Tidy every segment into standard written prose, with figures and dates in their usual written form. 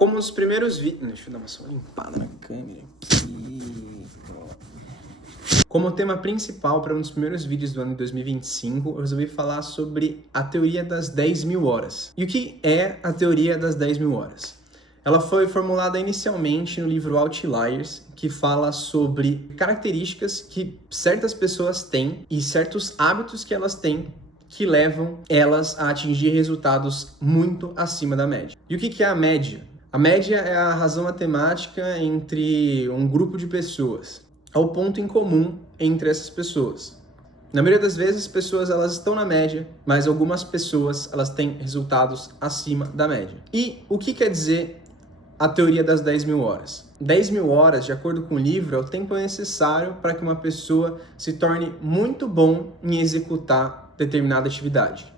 Como os primeiros vídeos... Deixa eu dar uma limpada na câmera. Como tema principal para um dos primeiros vídeos do ano de 2025, eu resolvi falar sobre a teoria das 10.000 horas. E o que é a teoria das 10.000 horas? Ela foi formulada inicialmente no livro Outliers, que fala sobre características que certas pessoas têm e certos hábitos que elas têm que levam elas a atingir resultados muito acima da média. E o que é a média? A média é a razão matemática entre um grupo de pessoas. É o ponto em comum entre essas pessoas. Na maioria das vezes, as pessoas elas estão na média, mas algumas pessoas elas têm resultados acima da média. E o que quer dizer a teoria das 10.000 horas? 10.000 horas, de acordo com o livro, é o tempo necessário para que uma pessoa se torne muito bom em executar determinada atividade.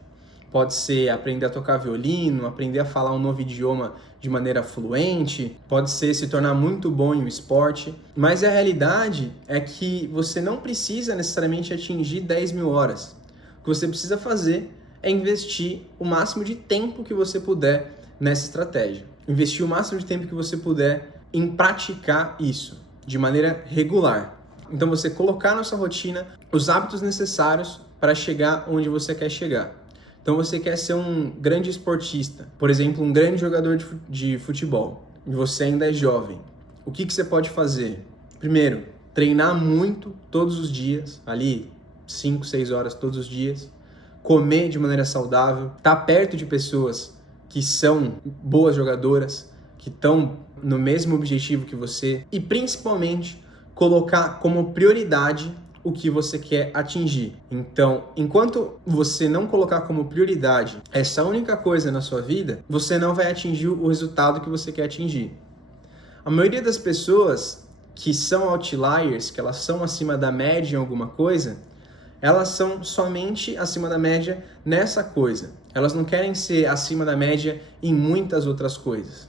Pode ser aprender a tocar violino, aprender a falar um novo idioma de maneira fluente, pode ser se tornar muito bom em um esporte, mas a realidade é que você não precisa necessariamente atingir 10.000 horas. O que você precisa fazer é investir o máximo de tempo que você puder nessa estratégia. Investir o máximo de tempo que você puder em praticar isso de maneira regular. Então você colocar na sua rotina os hábitos necessários para chegar onde você quer chegar. Então você quer ser um grande esportista, por exemplo, um grande jogador de futebol, e você ainda é jovem. O que você pode fazer? Primeiro, treinar muito todos os dias, ali 5, 6 horas todos os dias, comer de maneira saudável, estar perto de pessoas que são boas jogadoras, que estão no mesmo objetivo que você, e principalmente colocar como prioridade o que você quer atingir. Então, enquanto você não colocar como prioridade essa única coisa na sua vida, você não vai atingir o resultado que você quer atingir. A maioria das pessoas que são outliers, que elas são acima da média em alguma coisa, elas são somente acima da média nessa coisa. Elas não querem ser acima da média em muitas outras coisas.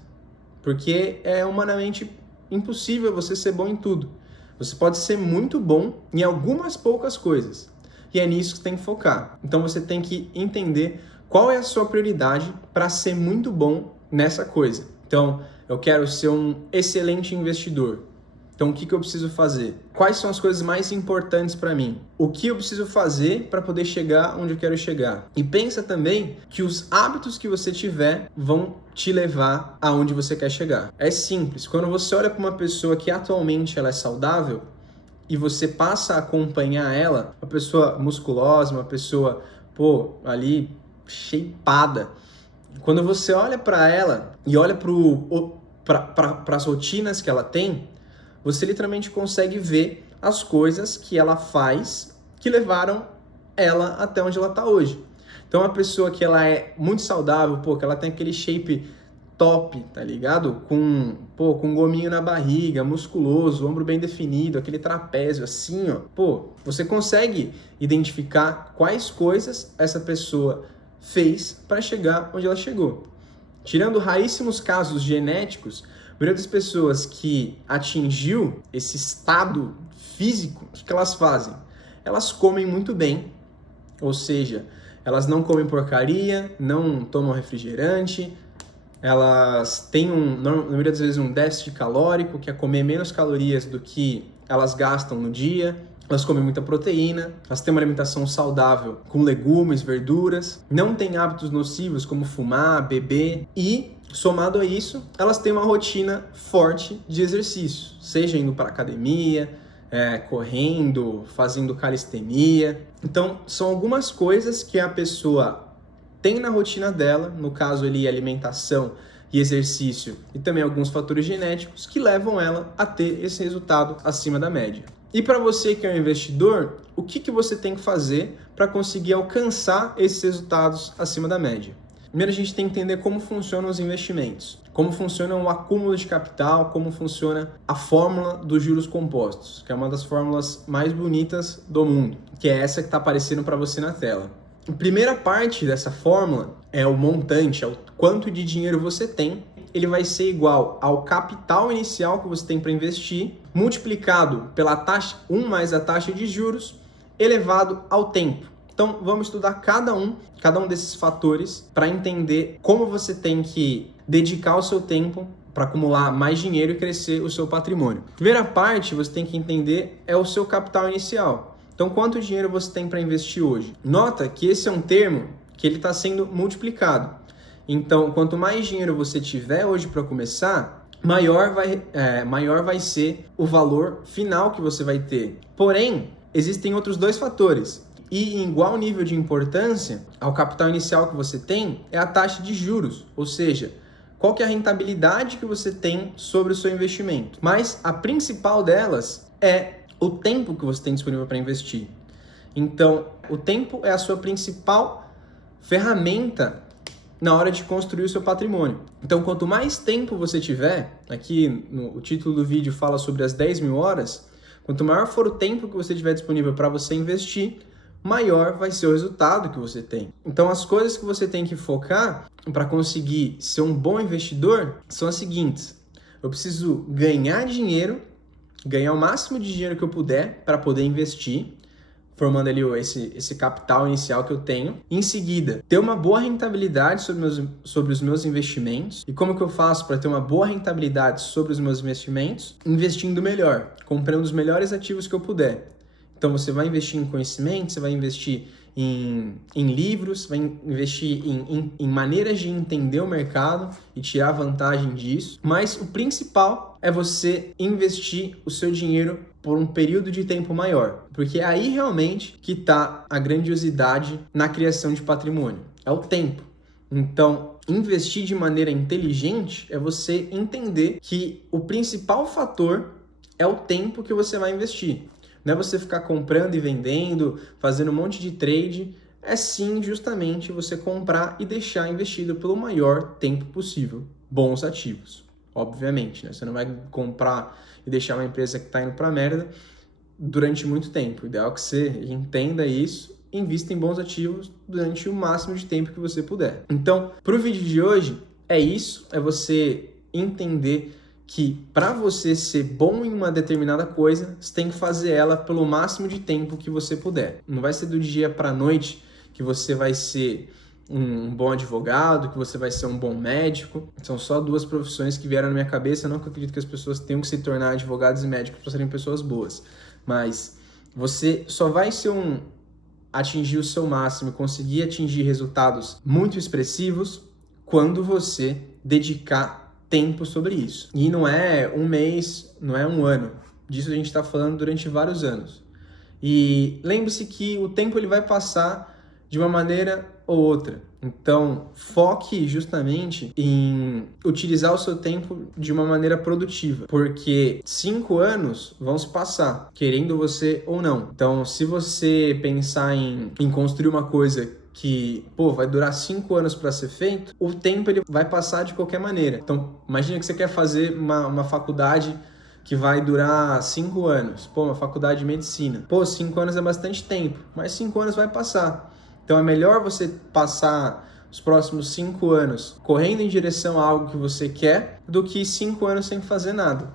Porque é humanamente impossível você ser bom em tudo. Você pode ser muito bom em algumas poucas coisas. E é nisso que você tem que focar. Então você tem que entender qual é a sua prioridade para ser muito bom nessa coisa. Então, eu quero ser um excelente investidor. Então, o que eu preciso fazer? Quais são as coisas mais importantes para mim? O que eu preciso fazer para poder chegar onde eu quero chegar? E pensa também que os hábitos que você tiver vão te levar aonde você quer chegar. É simples. Quando você olha para uma pessoa que atualmente ela é saudável e você passa a acompanhar ela, uma pessoa musculosa, uma pessoa, ali shapeada. Quando você olha para ela e olha para as rotinas que ela tem, você literalmente consegue ver as coisas que ela faz que levaram ela até onde ela está hoje. Então, uma pessoa que ela é muito saudável, que ela tem aquele shape top, tá ligado? Com um gominho na barriga, musculoso, ombro bem definido, aquele trapézio assim, ó. Você consegue identificar quais coisas essa pessoa fez para chegar onde ela chegou. Tirando raríssimos casos genéticos, a maioria das pessoas que atingiu esse estado físico, o que elas fazem? Elas comem muito bem, ou seja, elas não comem porcaria, não tomam refrigerante, elas têm, na maioria das vezes, um déficit calórico, que é comer menos calorias do que elas gastam no dia. Elas comem muita proteína, elas têm uma alimentação saudável com legumes, verduras, não têm hábitos nocivos como fumar, beber e, somado a isso, elas têm uma rotina forte de exercício, seja indo para academia, correndo, fazendo calistenia. Então, são algumas coisas que a pessoa tem na rotina dela, no caso ali alimentação e exercício, e também alguns fatores genéticos que levam ela a ter esse resultado acima da média. E para você que é um investidor, o que você tem que fazer para conseguir alcançar esses resultados acima da média? Primeiro, a gente tem que entender como funcionam os investimentos, como funciona o acúmulo de capital, como funciona a fórmula dos juros compostos, que é uma das fórmulas mais bonitas do mundo, que é essa que está aparecendo para você na tela. A primeira parte dessa fórmula é o montante, é o quanto de dinheiro você tem. Ele vai ser igual ao capital inicial que você tem para investir, multiplicado pela taxa 1 mais a taxa de juros, elevado ao tempo. Então, vamos estudar cada um desses fatores para entender como você tem que dedicar o seu tempo para acumular mais dinheiro e crescer o seu patrimônio. Primeira parte, você tem que entender é o seu capital inicial. Então, quanto dinheiro você tem para investir hoje? Nota que esse é um termo que ele está sendo multiplicado. Então, quanto mais dinheiro você tiver hoje para começar, maior vai ser o valor final que você vai ter. Porém, existem outros dois fatores. E em igual nível de importância ao capital inicial que você tem é a taxa de juros, ou seja, qual que é a rentabilidade que você tem sobre o seu investimento. Mas a principal delas é o tempo que você tem disponível para investir. Então, o tempo é a sua principal ferramenta na hora de construir o seu patrimônio. Então, quanto mais tempo você tiver, aqui o título do vídeo fala sobre as 10 mil horas, quanto maior for o tempo que você tiver disponível para você investir, maior vai ser o resultado que você tem. Então, as coisas que você tem que focar para conseguir ser um bom investidor são as seguintes. Eu preciso ganhar dinheiro, ganhar o máximo de dinheiro que eu puder para poder investir, formando ali esse capital inicial que eu tenho. Em seguida, ter uma boa rentabilidade sobre os meus investimentos. E como que eu faço para ter uma boa rentabilidade sobre os meus investimentos? Investindo melhor, comprando os melhores ativos que eu puder. Então, você vai investir em conhecimento, você vai investir em livros, vai investir em maneiras de entender o mercado e tirar vantagem disso. Mas o principal é você investir o seu dinheiro por um período de tempo maior. Porque é aí realmente que está a grandiosidade na criação de patrimônio. É o tempo. Então, investir de maneira inteligente é você entender que o principal fator é o tempo que você vai investir. Não é você ficar comprando e vendendo, fazendo um monte de trade. É sim, justamente, você comprar e deixar investido pelo maior tempo possível. Bons ativos, obviamente, né? Você não vai comprar e deixar uma empresa que está indo para merda durante muito tempo. O ideal é que você entenda isso e invista em bons ativos durante o máximo de tempo que você puder. Então, para o vídeo de hoje, é isso. É você entender que para você ser bom em uma determinada coisa, você tem que fazer ela pelo máximo de tempo que você puder. Não vai ser do dia para a noite que você vai ser um bom advogado, que você vai ser um bom médico. São só duas profissões que vieram na minha cabeça. Eu não acredito que as pessoas tenham que se tornar advogados e médicos para serem pessoas boas. Mas você só vai atingir o seu máximo, conseguir atingir resultados muito expressivos quando você dedicar tempo sobre isso. E não é um mês, não é um ano. Disso a gente está falando durante vários anos. E lembre-se que o tempo ele vai passar de uma maneira ou outra. Então, foque justamente em utilizar o seu tempo de uma maneira produtiva. Porque 5 anos vão se passar, querendo você ou não. Então, se você pensar em construir uma coisa que, vai durar 5 anos para ser feito, o tempo ele vai passar de qualquer maneira. Então, imagina que você quer fazer uma faculdade que vai durar 5 anos. Uma faculdade de medicina. 5 anos é bastante tempo, mas 5 anos vai passar. Então, é melhor você passar os próximos 5 anos correndo em direção a algo que você quer do que 5 anos sem fazer nada.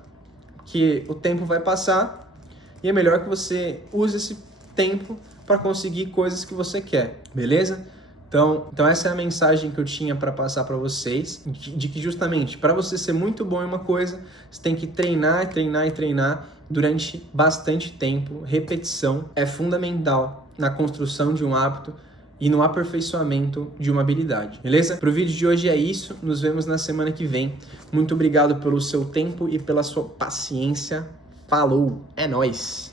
Porque o tempo vai passar e é melhor que você use esse tempo para conseguir coisas que você quer, beleza? Então essa é a mensagem que eu tinha para passar para vocês, de que justamente para você ser muito bom em uma coisa, você tem que treinar durante bastante tempo. Repetição é fundamental na construção de um hábito e no aperfeiçoamento de uma habilidade, beleza? Para o vídeo de hoje é isso, nos vemos na semana que vem. Muito obrigado pelo seu tempo e pela sua paciência. Falou, é nóis!